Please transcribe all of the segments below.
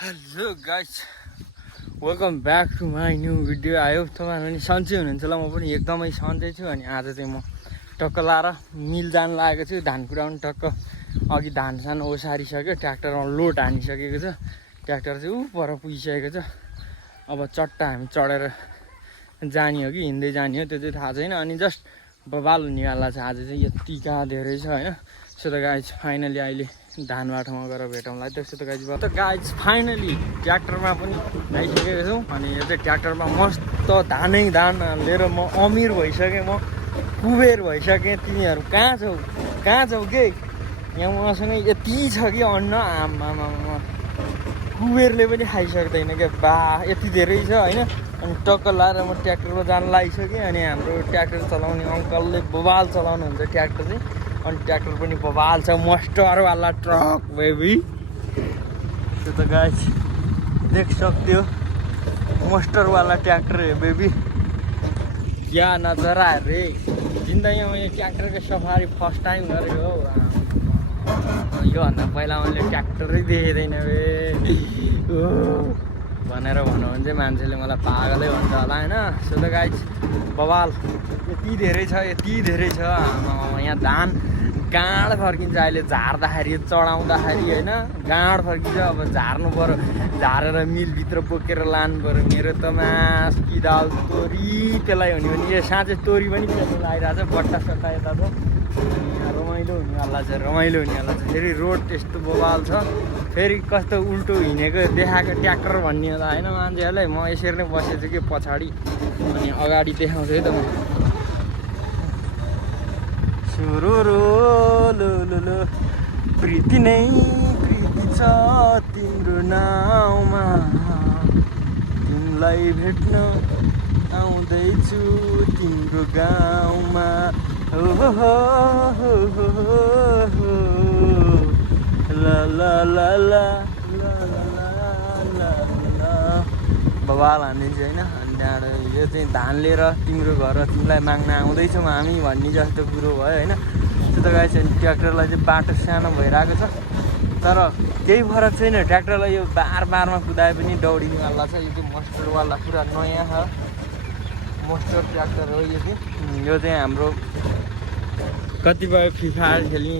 Hello guys, welcome back to my new video. आयो तपाईँहरू पनि सन्चै हुनुहुन्छ होला, म पनि एकदमै सन्चै छु। अनि आज चाहिँ म टक्क लाएर मिल जान लागेको छु। धान कुराउनु टक्क अघि धान सान ओसारिसक्यो, ट्र्याक्टरमा लोड हानिसकेको छ। ट्र्याक्टर चाहिँ ऊ पर पुगिसकेको छ। अब चट्टा हामी चढेर जाने हो कि हिँड्दै जाने हो त्यो चाहिँ थाहा छैन। अनि जस्ट बबाल हुनेवाला छ आज चाहिँ, यत्तिका धेरै छ होइन। सो त गाइज फाइनली अहिले धान बाटोमा गएर भेटौँला। त्यसो त गाइज फाइनली ट्र्याक्टरमा पनि आइसकेको छौँ। अनि यो चाहिँ ट्र्याक्टरमा मस्त धानै धान लिएर म अमिर भइसकेँ, म कुबेर भइसकेँ। तिमीहरू कहाँ छौ के? यहाँ मसँग यति छ कि अन्न आमामा कुबेरले पनि खाइसक्दैन क्या, बा यति धेरै छ होइन। अनि टक्क लाएर म ट्र्याक्टरमा जान लागिसकेँ। अनि हाम्रो ट्र्याक्टर चलाउने अङ्कलले बबाल चलाउनुहुन्छ ट्र्याक्टर चाहिँ। अनि ट्र्याक्टर पनि बबाल छ, मस्टरवाला ट्रक बेबी। त्यो त गाइस देख सक्थ्यो, मस्टरवाला ट्र्याक्टर है बेबी। क्या नजरा रे, जिन्दगीमा यो ट्र्याक्टरको सफारी फर्स्ट टाइम गरेको हो। योभन्दा पहिला मैले ट्र्याक्टरै देखेदैन बे भनेर भन्नु भने चाहिँ मान्छेले मलाई पागलै भन्छ होला होइन। सो त गाइस बबाल यति धेरै छ यहाँ धान गाँड फर्किन्छ। अहिले झार्दाखेरि चढाउँदाखेरि होइन गाँड फर्किन्छ। अब झार्नु पऱ्यो, झारेर मिलभित्र बोकेर लानु पऱ्यो। मेरो त मास कि दाल तोरी त्यसलाई हुने भने यो साँच्चै तोरी पनि खेल्नु लागिरहेको छ। बट्टा सट्टा यता त रमाइलो हुनेवाला छ। फेरि रोड त्यस्तो बबाल छ, फेरि कस्तो उल्टो हिँडेको देखाएको ट्र्याक्टर भन्ने होला होइन मान्छेहरूलाई। म यसरी नै बसेछु कि पछाडि, अनि अगाडि देखाउँछु है त म। सुरुरु लो प्रीति नै प्रीति छ तिम्रो नाउँमा, तिमीलाई भेट्न आउँदैछु तिम्रो गाउँमा। ला ला ला ला बबाल हानिदिन्छु होइन। अनि त्यहाँबाट यो चाहिँ धान लिएर तिम्रो घर तिमीलाई माग्न आउँदैछौँ हामी भन्ने जस्तो कुरो भयो होइन। त्यो त गाइस ट्र्याक्टरलाई चाहिँ बाटो सानो भइरहेको छ, तर केही फरक छैन। ट्र्याक्टरलाई यो बारमा कुदाए पनि दौडिनेवाला छ। यो चाहिँ मस्टरवाला पुरा नयाँ छ, मस्टर ट्र्याक्टर हो यो चाहिँ। यो चाहिँ हाम्रो कतिपय फ्री फायर खेल्ने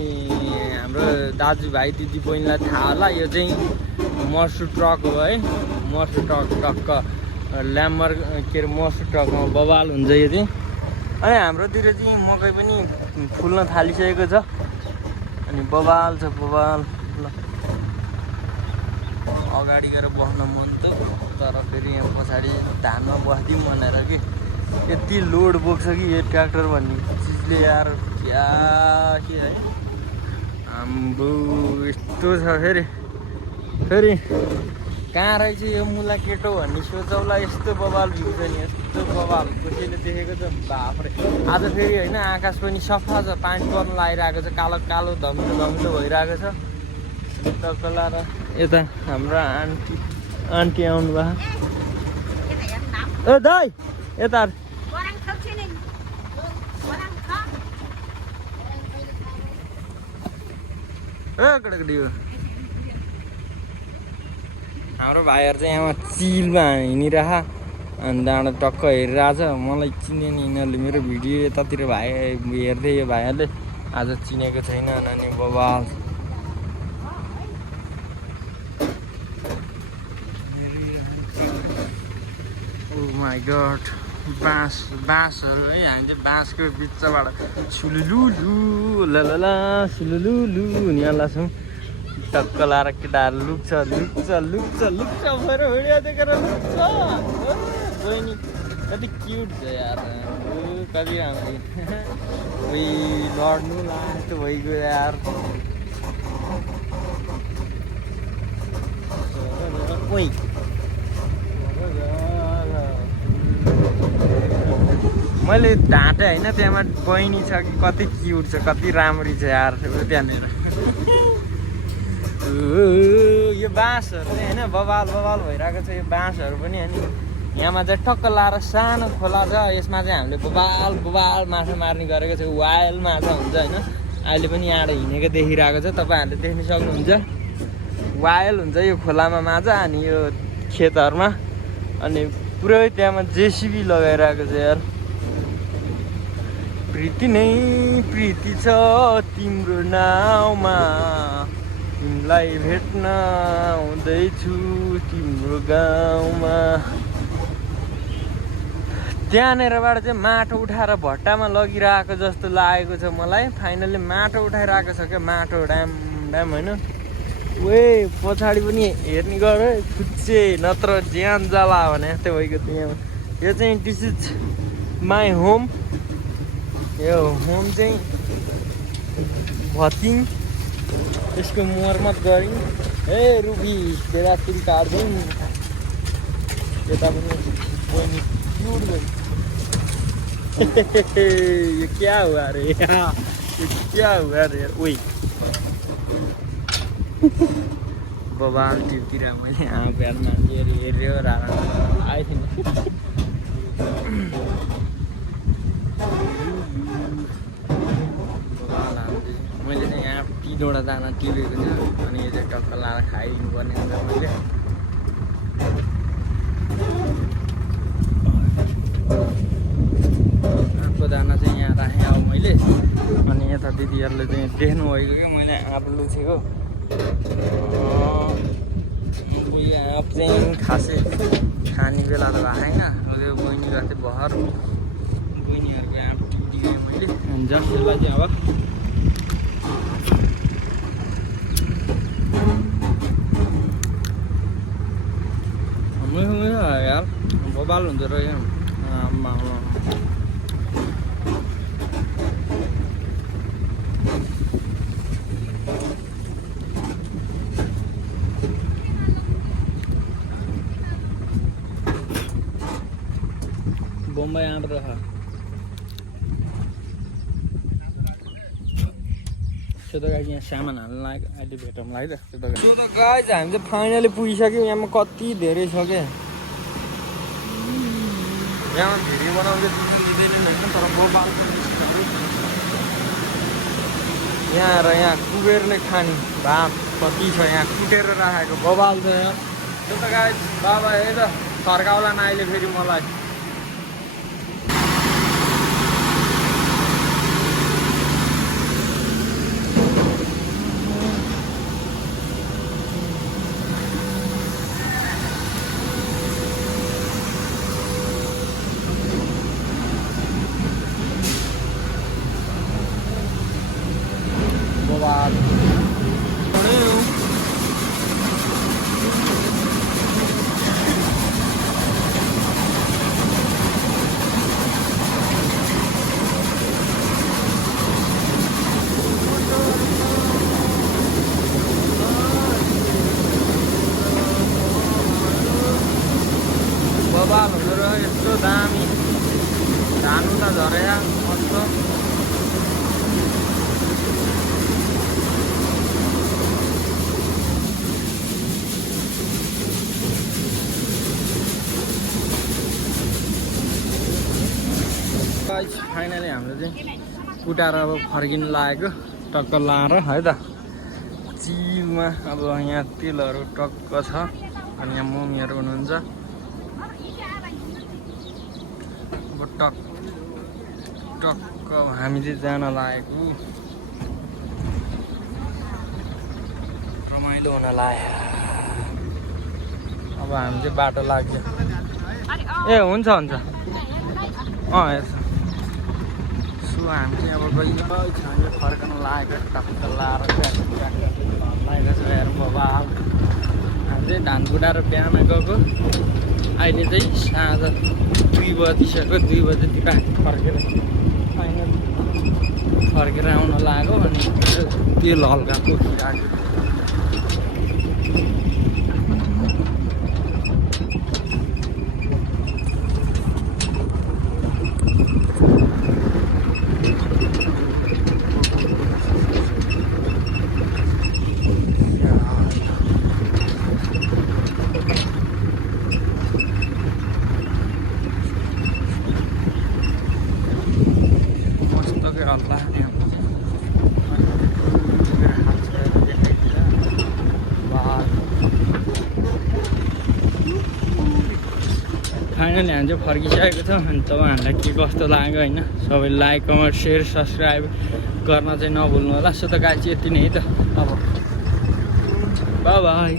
हाम्रो दाजुभाइ दिदी बहिनीलाई थाहा होला। यो चाहिँ मर्सु ट्रक हो है, मर्सु ट्रक टक्क ल्याम्बर के अरे मर्सु ट्रकमा बबाल हुन्छ यो चाहिँ। अनि हाम्रोतिर चाहिँ मकै पनि फुल्न थालिसकेको छ। अनि बबाल छ बबाल। ल अगाडि गएर बस्न मन त, तर फेरि यहाँ पछाडि धानमा बस्दिउँ भनेर कि यति लोड बोक्छ कि यो ट्र्याक्टर भन्ने चिजले यार, क्या के है आम्बो यस्तो छ। फेरि कहाँ रहेछ यो मुला केटो भन्ने सोचौला। यस्तो बबाल भ्यू छ नि, यस्तो बबाल कसैले देखेको छ बाफ्रे। आज फेरि होइन आकाश पनि सफा छ, पानी पर्न लागिरहेको छ, कालो कालो धमिलो भइरहेको छ। टक्क लाएर यता हाम्रो आन्टी आउनु भयो। ओ दाइ यता हाम्रो भाइहरू चाहिँ यहाँ चिलमा हिँडिरह। अनि त्यहाँबाट टक्क हेरिरहेछ। मलाई चिने नि यिनीहरूले, मेरो भिडियो यतातिर भाइ हेर्दै यो भाइहरूले आज चिनेको छैन। अनि बबाल ओ माई गड, बाँसहरू है। हामी चाहिँ बाँसको बिचबाट सुलुलुलु लला सुलुलुलु हुनेवाला छौँ। टक्क लाएर केटाहरू लुक्छ भएर भिडियो देखेर लुक्छ। बहिनी कति क्युट छ यार, कति राम्रो लड्नु लाग्यो भइगयो यार। मैले ढाँटे होइन, त्यहाँमा बहिनी छ कि कति क्युट छ, कति राम्री छ यार त्यहाँनिर। यो बाँसहरू चाहिँ होइन बबाल भइरहेको छ यो बाँसहरू पनि। अनि यहाँमा चाहिँ टक्क लाएर सानो खोला छ, यसमा चाहिँ हामीले बबाल माछा मार्ने गरेको छ। वाइल्ड माछा हुन्छ होइन, अहिले पनि यहाँ हिँडेको देखिरहेको छ, तपाईँहरूले देख्न सक्नुहुन्छ। वायल हुन्छ यो खोलामा माछा अनि यो खेतहरूमा अनि पुरै त्यहाँमा जेसिबी लगाइरहेको छ यार। प्रीति नै प्रीति छ तिम्रो नाउँमा, तिमीलाई भेट्न आउँदैछु तिम्रो गाउँमा। त्यहाँनिरबाट चाहिँ माटो उठाएर भट्टामा लगिरहेको जस्तो लागेको छ मलाई। फाइनली माटो उठाइरहेको छ क्या, माटो ड्याम ड्याम होइन। वे पछाडि पनि हेर्ने गर खुच्चे नत्र ज्यान जाला भने जस्तै भइगयो त्यहाँ। यो चाहिँ दिस इज माई होम। यो होम चाहिँ भत्किङ, त्यसको मर्मत गऱ्यौँ। ए रुबी बेलातिर काट्दै यता पनि बहिनी क्युट भयो। ये क्या हुआ रे, ये क्या हुआ रे। ओइ बबाल टिपतिर मैले आँपेर मान्छेहरू हेऱ्यो रारा आएको थिएन। मैले चाहिँ यहाँ 3वटा दाना टिपेको छु अनि यो चाहिँ टक्क लाएर खाइदिनु पर्ने हुन्छ मैले। अर्को दाना चाहिँ यहाँ राखेँ अब मैले। अनि यता दिदीहरूले चाहिँ देख्नु भएको क्या मैले आँप लुछेको। यो आँप चाहिँ खासै खाने बेला त राखेन। त्यो बहिनीको चाहिँ भर बहिनीहरूको आँप टिपिदिएँ मैले। अनि जसलाई चाहिँ अब यार बबाल हुन्छ रहेछ। बम्बई आँप रह त्यो त गाडी यहाँ सामान हाल्नु लाग्यो। अहिले भेटौँ लाग्यो त्यो त गाइज हामी चाहिँ फाइनली पुगिसक्यौँ। यहाँमा कति धेरै छ क्या। यहाँ भिडियो बनाउँदै दिँदैन तर बबाल यहाँ र यहाँ कुबेरले खाने भात कति छ यहाँ कुटेर राखेको बबाल छ यहाँ। त्यो त गाइज बाबा है त फर्काउला नाइले फेरि मलाई। बबाल हुँदो रहेछ यस्तो दामी धान उता झरेर मस्त। फाइनली हाम्रो चाहिँ कुटाएर अब फर्किनु लागेको टक्क लाएर है त चिलमा। अब यहाँ तेलहरू टक्क छ अनि यहाँ मम्मीहरू हुनुहुन्छ। अब टक्क हामी चाहिँ जान लागेको रमाइलो हुन लाग्यो। अब हामी चाहिँ बाटो लाग्छ। ए हुन्छ हुन्छ यस हामी चाहिँ अब कहिले हामी फर्कन लागेको टक्क लाएर लागेको छ हेर बाबा। हामी चाहिँ धान कुटाएर बिहान गएको अहिले चाहिँ साँझ 2 बजिसक्यो। 2 बजेतिर फर्केर आउन लाग्यो अनि तेल हल्का पोखिरहेको। फाइनली हामी चाहिँ फर्किसकेको छौँ अनि तपाईँहरूलाई के कस्तो लाग्यो होइन सबैले लाइक कमेन्ट सेयर सब्सक्राइब गर्न चाहिँ नभुल्नु होला। सो त गाइस यति नै है त अब बाई बाई।